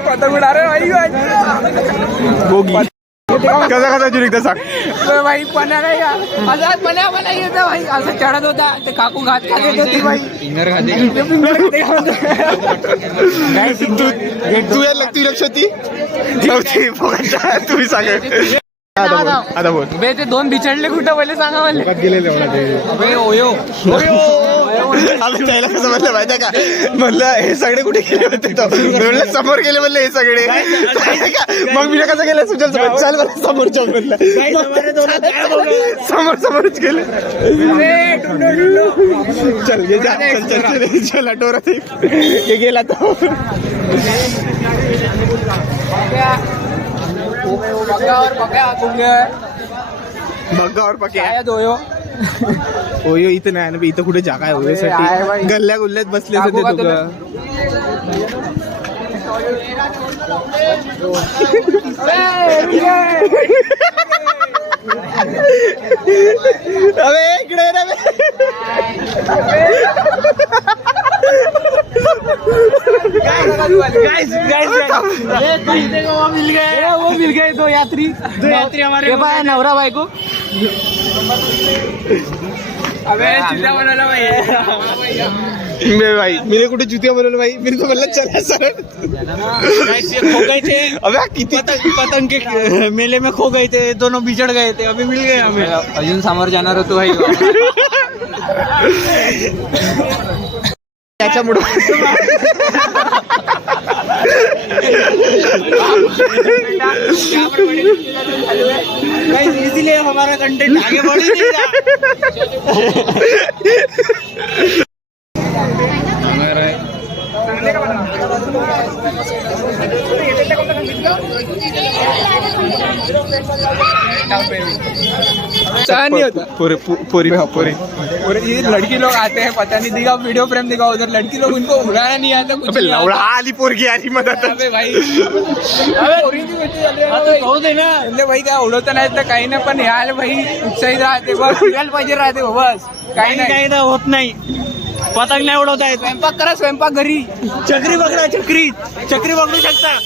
पतंग उडा रहे भाई कसा कसा जुरिकता सांग भाई पण्या नाही का असं पण्या मला येतं भाई असं चढत होता ते काकू घात खात होती भाई फिंगर खाते तू या लगती लक्षाती तुम्ही सांगा आता बोल बे ते दोन बिचडले कुठं पहिले सांगा मला गेलेले ओयो त्याला कसं म्हणलं माहिती का म्हणलं हे सगळे कुठे गेले होते तो म्हणलं समोर गेले म्हणलं हे सगळे मग मी कसं गेलं सुचल चाल बरं समोरच्या म्हणलं समोरच गेले चल ये जा चल चल डोरात हे गेला तो बग्गा और पक्या ओयो इथं नाही ना इथं कुठे जागा आहे ओयोसाठी गल्ल्या गुल्ल्यात बसले होते अबे इकडे वो मिल गए दो यात्री हमारे नवरा भाई को अबे जूता बनवला भाई मी कुठे जुत्या बनवलं भाई मी तो म्हणलं चला सर खो गए थे अबे किती पतंग के मेले में खो गए थे दोनों बिछड़ गए थे अभी मिल गए हमें अजून समोर जाणार होतो भाई त्याच्यामुळे इसलिए हमारा कंटेंट आगे बढ़ नहीं रहा लड़की लोग आते हैं पता नहीं दिखाओ वीडियो फ्रेम दिखाओ उधर लड़की लोग उनको उड़ाना नहीं आता कुछ लवड़ा आली पोरगी आली मदत भाई भाई काय उडवता नाही तर काही नाही पण यायला भाई उत्साहित राहते बस फिरायला पाहिजे राहते बस काही नाही होत नाही पतंग नाही उडवता येत स्वयंपाक करा स्वयंपाक घरी चक्री पकडा चक्री पकडू शकता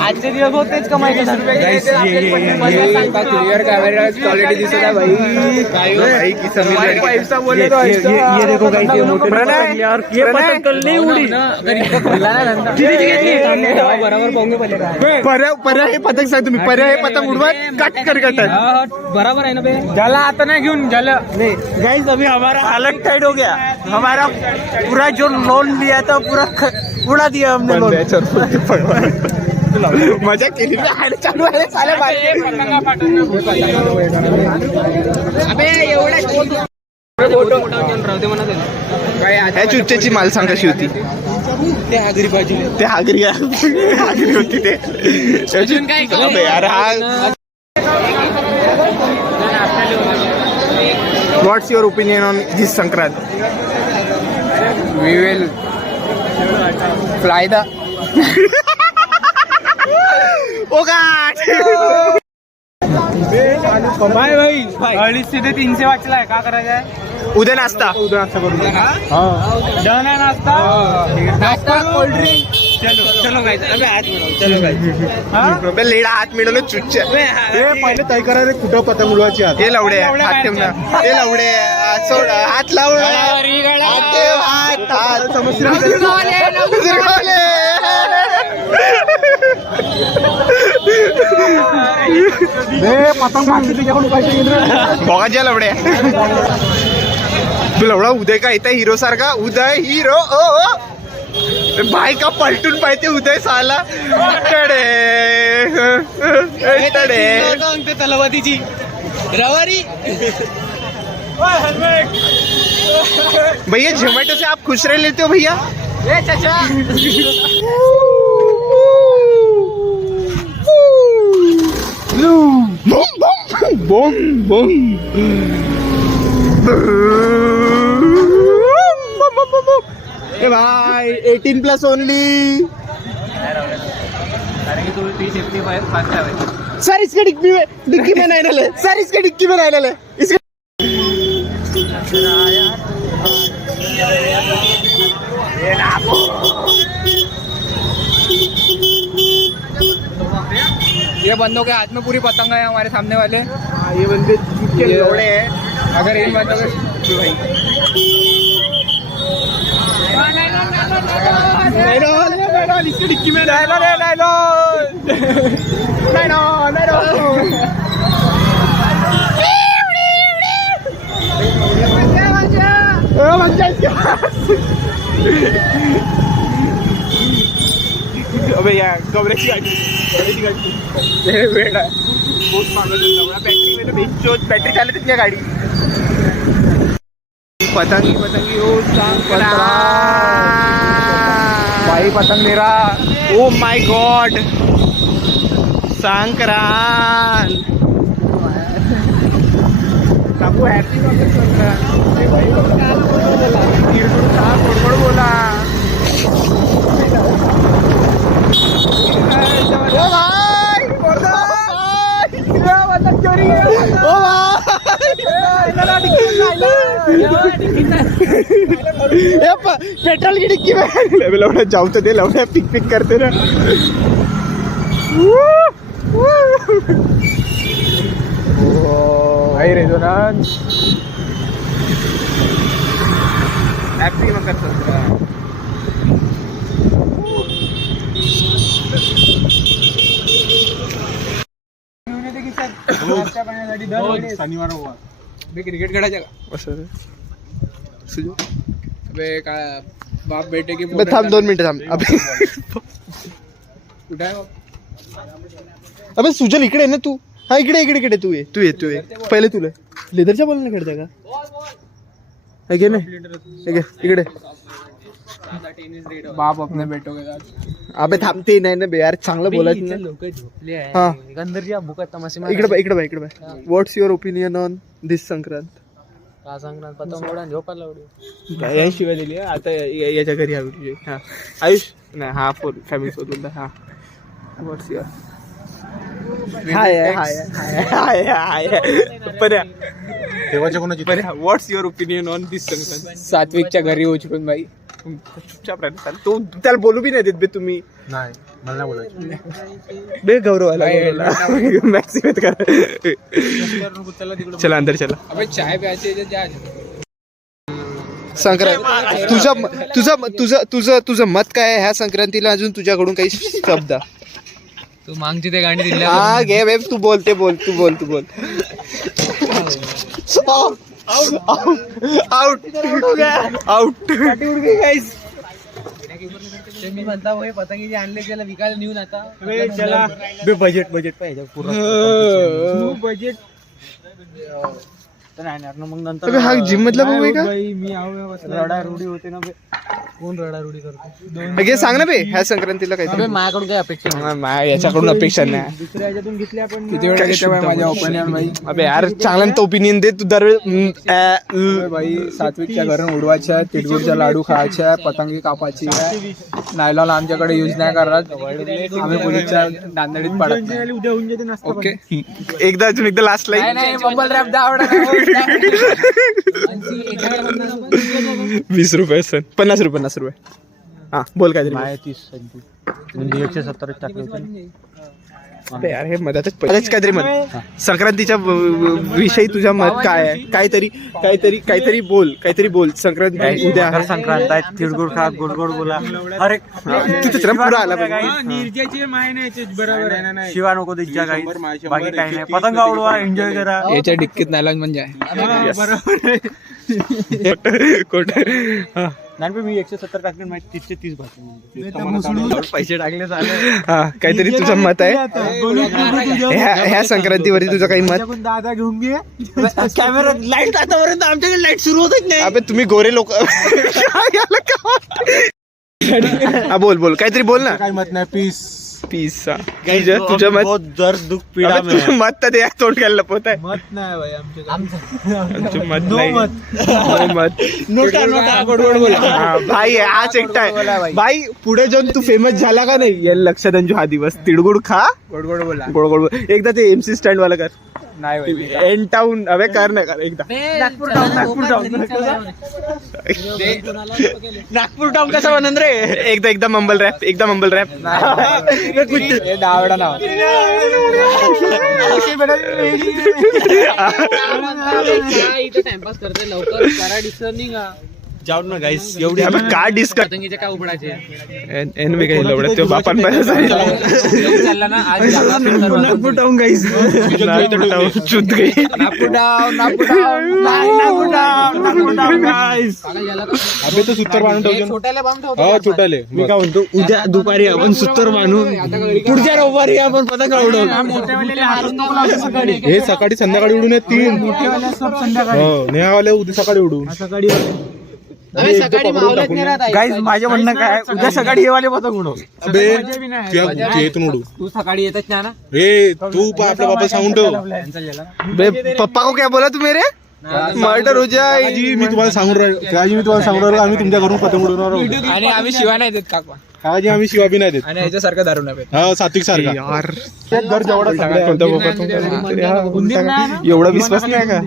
आजचे दिवस होतेच कमाई क्लियर कॅमेरा क्वालिटी दिसत आहे भाई पैसा बोले तो ये देखो पर्या हे पतंग सांग तुम्ही पर्या हे पतंग उडवा कट कर बराबर आहे ना बे झाला आता नाही घेऊन झालं गाइस अभी हमारा हालत टाइट हो गया हमारा पूरा जो लोन लिया था पूरा उड़ा दिया हमने लोन मजा केली चालू आहे साले एवढ्या चुच्च्याची माल सांग कशी होती ते आगरी होती ते यार what's your opinion on this Sankrant we will fly the oh god bye भाई 250 ते 300 वाचलाय का करायचं आहे उद्या नाश्ता करू डन आहे नाश्ता कोल्ड ड्रिंक चलो गाइस अबे हात मिळव चलो गाइस बे लेडा हात मिळवले चुच्चे पहिले तय करा रे कुठं पतंग उडवायची हात हे लवडे हात ठेवना हे लवडे सोड हात लाव हात समस्या पतंग बघा लवड्या तू लवडा उदय का येत हिरो सारखा उदय हिरो ओ भाई का पलटून पाहिजे उदय साला तलवादीची रवारी भैया जोमेटो से आप खुश रह लेते हो भैया चाचा बम बम ए भाई 18+ ओनली सर इसके डिक्की में नहीं डाले सर इसके डिक्की में नहीं डाले इसके ये बंदों के हाथ में पूरी पतंग है हमारे सामने वाले। ये बंदे लोड़े हैं। अगर इन बंदों के भाई इसकी डिक्की में अबे यार कवरेज गाड़ी वेट आहे बहुत मागं बॅटरी में बेचोच बॅटरी चालत त्या गाडी पतंगी पतंगी ओ भाई पतंग मेरा। ओ माय गॉड संक्रांत काकू हॅपी बोला पेट्रोल की डिक्की में लवड्या जाऊ तर दे लवड्या पिक पिक करते ना भाई रेजोनांस हॅपी मग करतो शनिवार क्रिकेट खेळायचं का असं सुजो अबे काय बाप बेटे की थांब 2 मिनिटं थांब अबे कुठे आहे अबे सुजल इकडे आहे ना तू हा इकडे इकडे इकडे तू ये पहिले तुला लेदरच्या बॉलने खेळता का घे ना इकडे बाप अपने बेटो के साथ अबे थांबते नाही ना बे यार चांगलं बोलायचं ना लोक झोपले हा आहे गंधर्जी भुकत तमाशे इकडे बा व्हॉट्स your opinion on this Sankrant का संक्रांत पतंग उडा झोपायला उडी या शिवाय दिली आता याच्या घरी हवी हा आयुष नाही हा फॉर फॅमिली सोबत हा व्हॉट्स युअर देवाच्या कोणाची व्हॉट्स your opinion on this Sankrant सात्विकच्या घरी उचलून बाई चुपचाप राहतो तो त्याला बोलू बी नाही देत बे तुम्ही नाही मला नाही बोलायचं बे गौरव आला मॅक्सिमेट करा चला अंदर चला अबे चाय प्यायची संक्रांत तुझं मत काय आहे ह्या संक्रांतीला अजून तुझ्याकडून काही शब्द तू मागची ते गाणी दिली हा घे बेब तू बोल आउट मी म्हणता होय पतंगी जे आणले त्याला विकायला नेऊन आता चला बे बजेट पाहिजे पूर्ण बजेट मग नंतर हा जिम मधला भाऊ आहे का मी रडारुडी होते ना कोण रडारुडी करतो घे सांग ना बे ह्या संक्रांतीला काहीतरी माझ्याकडून काही अपेक्षा नाही याच्याकडून अपेक्षा नाही दुसऱ्या ह्याच्यातून घेतली आपण किती वेळ घेते माझ्या ओपिनियन भाई अबे यार चांगला तो ओपिनियन दे तू दरवेळेस भाई सात्विकच्या घरून उडवायच्या आहे तिळगुळचा लाडू खायचे आहे पतंगी कापायची आहे नायलॉन आमच्याकडे यूज नाही करत आम्ही पोलीसच्या दांदडीत पडत नाही. ओके एकदा अजून एकदा लास्ट लाईन नाही बंबल रॅप दावडा 20 रुपये सर 50 रुपये हा बोल काय 30 म्हणजे 170 टाकले होते यार हे मधातच काहीतरी मत संक्रांतीच्या विषयी तुझ्या मत काय आहे काहीतरी बोल संक्रांती उद्या आहे. संक्रांत आहे तिळगुळ खा गोड बोला अरे तू तिथं पुरा आला शिवा नको तिच्या काही बाकी काही नाही पतंग उडवा एन्जॉय करा याच्या डिक्कीत नायलॉन म्हणजे कोट नाही मी 170 टाकले माहिती 30 पैसे टाकले हा काहीतरी तुझं मत आहे ह्या संक्रांतीवरती तुझं काही मत दादा घेऊन घे कॅमेरा लाईट आतापर्यंत आमच्याकडे लाईट सुरू होतच नाही अबे तुम्ही गोरे लोक हा बोल काहीतरी बोल ना काही मत नाही पीस तुझं मत दर दुख पीडा तुझं मत तर ते तोंड घ्यायला लपवत आहे मत नाही भाई आमचं मत नाही मत भाई आज एकटा आहे भाई पुढे जाऊन तू फेमस झाला का नाही या लक्षात अंजू हा दिवस तिळगुळ खा गोड बोला गोड एकदा ते MC स्टँड वाला कर एन टाउन अबे कर ना कर एकदा नागपूर टाउन कसा बनन रे? एकदा मंबल रॅप डावडा नाव इथं टाइमपास करते लवकर करा डिस्टर्निंग जाऊ ना गाईस एवढी आपण का डिस्कस पतंगीचे काय उघडायचे एन मी काही लवडत तो बापान चालला ना आज नागपूर टाउन गाईस चुत गई अबे तो सूत्र बांधून ठेवतो छोट्याला बांब ठेवतो हो छोटाले मी काय म्हणतो उद्या दुपारी आपण सूत्र बांधून पुढच्या रविवारी आपण पतंग उडवू. हे सकाळी संध्याकाळी उडून आहेत 3 हो नेहावाले उद्या सकाळी उडून सकाळी मावळत नाही राहत गाईस माझ्या म्हणणं काय उद्या सकाळी हे वाले पतंग उडव. अबे तुझ्या इथून उडू तू सकाळी येतच ना रे तू आपल्या बाबा सांगून ठेव बे पप्पा को क्या बोला तू मेरे मर्डर हो जाए. काजी मी तुम्हाला सांगून राहिलो आम्ही तुमच्या घरून पतंग उडवणार आहोत. आणि आम्ही शिवाय नाही देत काका काजी आम्ही शिवा बी नाही देत आणि याच्यासारखं दारू नाही हा सात्विक सारखा यार घर जेवढा एवढा विश्वास नाही का